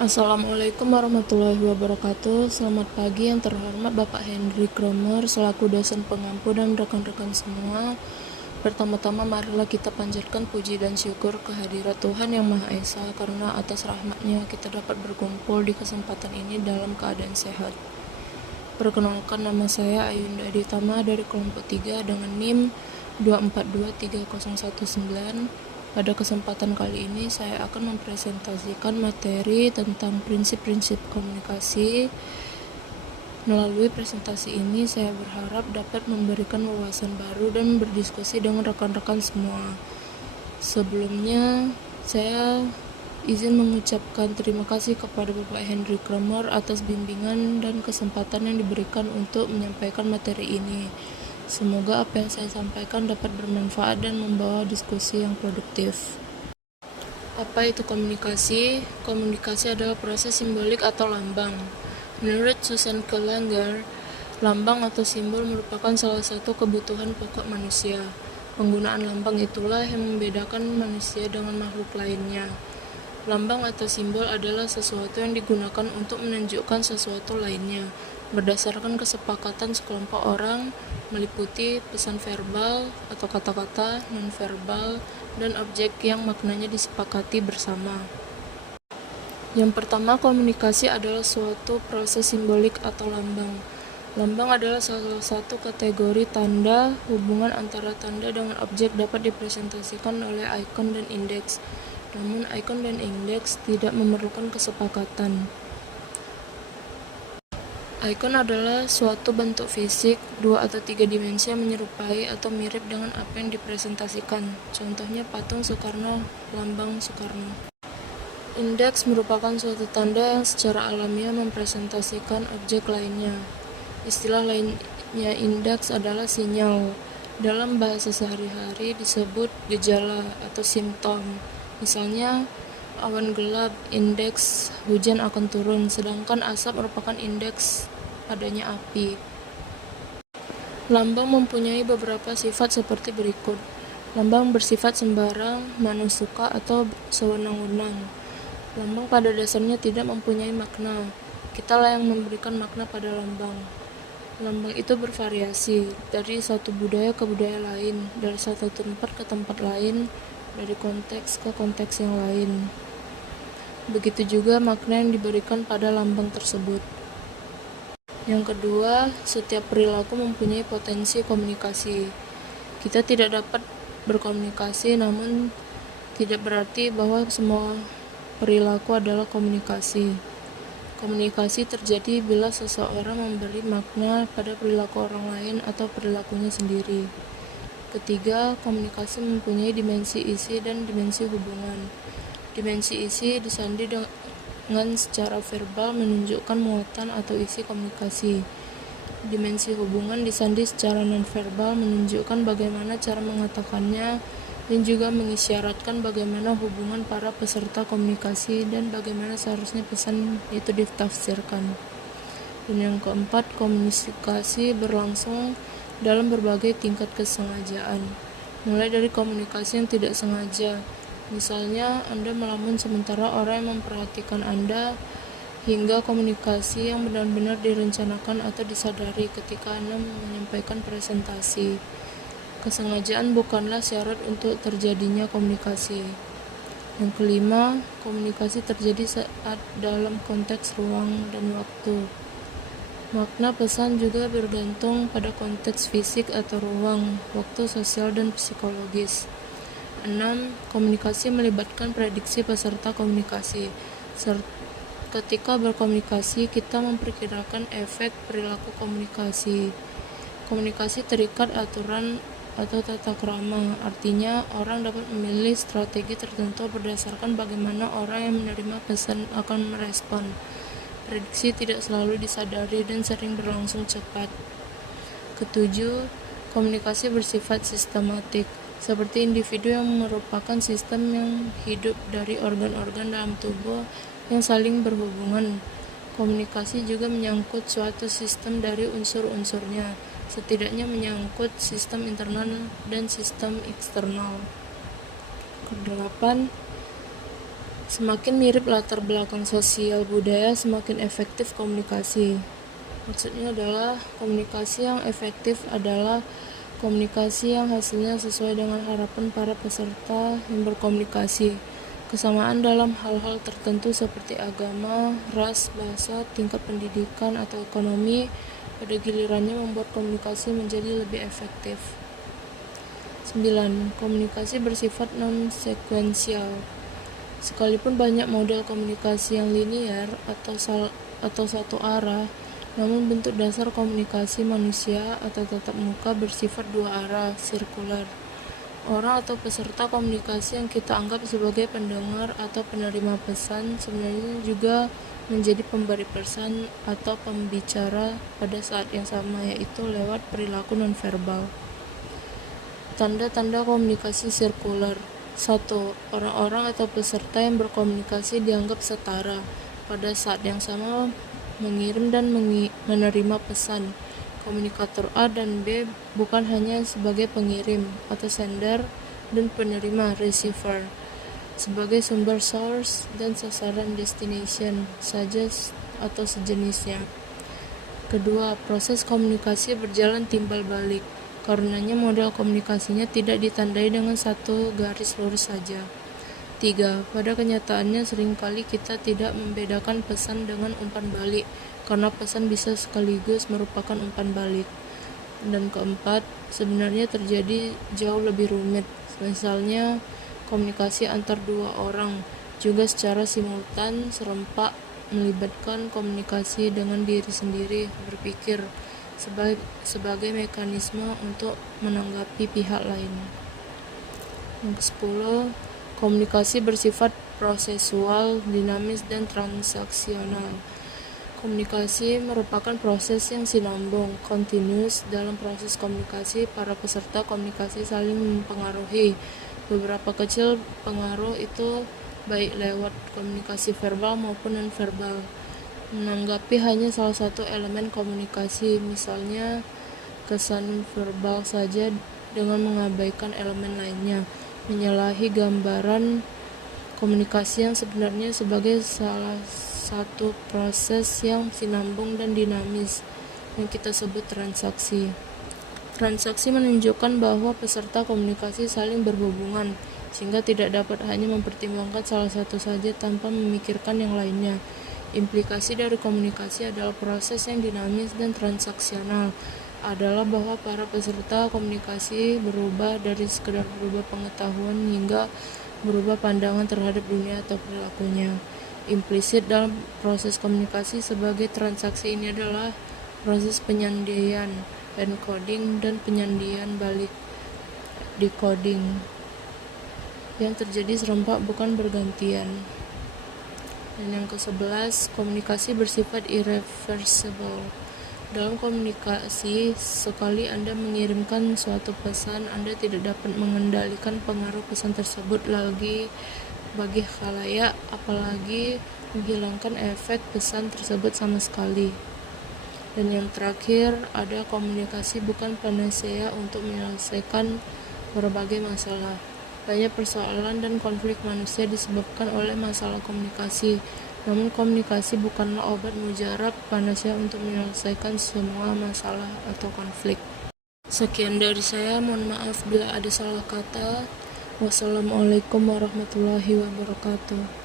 Assalamualaikum warahmatullahi wabarakatuh. Selamat pagi yang terhormat Bapak Henry Kromer selaku dosen pengampu dan rekan-rekan semua. Pertama-tama marilah kita panjatkan puji dan syukur kehadirat Tuhan Yang Maha Esa karena atas rahmat-Nya kita dapat berkumpul di kesempatan ini dalam keadaan sehat. Perkenalkan, nama saya Ayunda Aditama dari kelompok 3 dengan NIM 2423019. Pada kesempatan kali ini saya akan mempresentasikan materi tentang prinsip-prinsip komunikasi. Melalui presentasi ini saya berharap dapat memberikan wawasan baru dan berdiskusi dengan rekan-rekan semua. Sebelumnya saya izin mengucapkan terima kasih kepada Bapak Henry Kromer atas bimbingan dan kesempatan yang diberikan untuk menyampaikan materi ini. Semoga apa yang saya sampaikan dapat bermanfaat dan membawa diskusi yang produktif. Apa itu komunikasi? Komunikasi adalah proses simbolik atau lambang. Menurut Susan Kelanger, lambang atau simbol merupakan salah satu kebutuhan pokok manusia. Penggunaan lambang itulah yang membedakan manusia dengan makhluk lainnya. Lambang atau simbol adalah sesuatu yang digunakan untuk menunjukkan sesuatu lainnya, berdasarkan kesepakatan sekelompok orang, meliputi pesan verbal atau kata-kata, non-verbal, dan objek yang maknanya disepakati bersama. Yang pertama, komunikasi adalah suatu proses simbolik atau lambang. Lambang adalah salah satu kategori tanda. Hubungan antara tanda dengan objek dapat dipresentasikan oleh ikon dan indeks. Namun ikon dan indeks tidak memerlukan kesepakatan. Ikon adalah suatu bentuk fisik 2 atau 3 dimensi yang menyerupai atau mirip dengan apa yang dipresentasikan. Contohnya patung Soekarno, lambang Soekarno. Indeks merupakan suatu tanda yang secara alamiah mempresentasikan objek lainnya. Istilah lainnya indeks adalah sinyal. Dalam bahasa sehari-hari disebut gejala atau simptom. Misalnya, awan gelap, indeks hujan akan turun, sedangkan asap merupakan indeks adanya api. Lambang mempunyai beberapa sifat seperti berikut. Lambang bersifat sembarang, manusuka, atau sewenang-wenang. Lambang pada dasarnya tidak mempunyai makna. Kitalah yang memberikan makna pada lambang. Lambang itu bervariasi dari satu budaya ke budaya lain, dari satu tempat ke tempat lain, dari konteks ke konteks yang lain. Begitu juga makna yang diberikan pada lambang tersebut. Yang kedua, setiap perilaku mempunyai potensi komunikasi. Kita tidak dapat berkomunikasi, namun tidak berarti bahwa semua perilaku adalah komunikasi. Komunikasi terjadi bila seseorang memberi makna pada perilaku orang lain atau perilakunya sendiri. Ketiga, komunikasi mempunyai dimensi isi dan dimensi hubungan. Dimensi isi disandi dengan secara verbal menunjukkan muatan atau isi komunikasi. Dimensi hubungan disandi secara non-verbal menunjukkan bagaimana cara mengatakannya dan juga mengisyaratkan bagaimana hubungan para peserta komunikasi dan bagaimana seharusnya pesan itu ditafsirkan. Dan yang keempat, komunikasi berlangsung dalam berbagai tingkat kesengajaan, mulai dari komunikasi yang tidak sengaja, misalnya Anda melamun sementara orang yang memperhatikan Anda, hingga komunikasi yang benar-benar direncanakan atau disadari ketika Anda menyampaikan presentasi. Kesengajaan bukanlah syarat untuk terjadinya komunikasi. Yang kelima, komunikasi terjadi saat dalam konteks ruang dan waktu. Makna pesan juga bergantung pada konteks fisik atau ruang, waktu, sosial, dan psikologis. 6. Komunikasi melibatkan prediksi peserta komunikasi. Ketika berkomunikasi, kita memperkirakan efek perilaku komunikasi. Komunikasi terikat aturan atau tata krama, artinya orang dapat memilih strategi tertentu berdasarkan bagaimana orang yang menerima pesan akan merespon. Prediksi tidak selalu disadari dan sering berlangsung cepat. Ketujuh, komunikasi bersifat sistematik, seperti individu yang merupakan sistem yang hidup dari organ-organ dalam tubuh yang saling berhubungan. Komunikasi juga menyangkut suatu sistem dari unsur-unsurnya, setidaknya menyangkut sistem internal dan sistem eksternal. Kedelapan, Semakin mirip latar belakang sosial budaya, semakin efektif komunikasi. Maksudnya adalah komunikasi yang efektif adalah komunikasi yang hasilnya sesuai dengan harapan para peserta yang berkomunikasi. Kesamaan dalam hal-hal tertentu seperti agama, ras, bahasa, tingkat pendidikan, atau ekonomi pada gilirannya membuat komunikasi menjadi lebih efektif. 9. Komunikasi bersifat non-sekuensial. Sekalipun banyak model komunikasi yang linier atau satu arah, namun bentuk dasar komunikasi manusia atau tatap muka bersifat dua arah, sirkular. Orang atau peserta komunikasi yang kita anggap sebagai pendengar atau penerima pesan sebenarnya juga menjadi pemberi pesan atau pembicara pada saat yang sama, yaitu lewat perilaku nonverbal. Tanda-tanda komunikasi sirkular. 1. Orang-orang atau peserta yang berkomunikasi dianggap setara pada saat yang sama mengirim dan menerima pesan. Komunikator A dan B bukan hanya sebagai pengirim atau sender dan penerima receiver, sebagai sumber source dan sasaran destination saja atau sejenisnya. Kedua, proses komunikasi berjalan timbal balik. Karenanya model komunikasinya tidak ditandai dengan satu garis lurus saja. 3. Pada kenyataannya seringkali kita tidak membedakan pesan dengan umpan balik, karena pesan bisa sekaligus merupakan umpan balik. Dan keempat, sebenarnya terjadi jauh lebih rumit. Misalnya, komunikasi antar dua orang juga secara simultan, serempak, melibatkan komunikasi dengan diri sendiri, berpikir, sebagai mekanisme untuk menanggapi pihak lain. Yang ke-10, komunikasi bersifat prosesual, dinamis, dan transaksional. Komunikasi merupakan proses yang sinambung, continuous. Dalam proses komunikasi, para peserta komunikasi saling mempengaruhi. Beberapa kecil pengaruh itu baik lewat komunikasi verbal maupun non-verbal. Menanggapi hanya salah satu elemen komunikasi, misalnya kesan verbal saja dengan mengabaikan elemen lainnya, menyalahi gambaran komunikasi yang sebenarnya sebagai salah satu proses yang sinambung dan dinamis yang kita sebut transaksi. Transaksi menunjukkan bahwa peserta komunikasi saling berhubungan, sehingga tidak dapat hanya mempertimbangkan salah satu saja tanpa memikirkan yang lainnya. Implikasi dari komunikasi adalah proses yang dinamis dan transaksional, adalah bahwa para peserta komunikasi berubah dari sekedar berubah pengetahuan hingga berubah pandangan terhadap dunia atau perilakunya. Implisit dalam proses komunikasi sebagai transaksi ini adalah proses penyandaian, encoding, dan penyandian balik, decoding, yang terjadi serempak bukan bergantian. Dan yang ke-11, komunikasi bersifat irreversible. Dalam komunikasi, sekali Anda mengirimkan suatu pesan, Anda tidak dapat mengendalikan pengaruh pesan tersebut lagi bagi khalayak, apalagi menghilangkan efek pesan tersebut sama sekali. Dan yang terakhir, ada komunikasi bukan panacea untuk menyelesaikan berbagai masalah. Banyak persoalan dan konflik manusia disebabkan oleh masalah komunikasi. Namun komunikasi bukanlah obat mujarab panacea untuk menyelesaikan semua masalah atau konflik. Sekian dari saya, mohon maaf bila ada salah kata. Wassalamualaikum warahmatullahi wabarakatuh.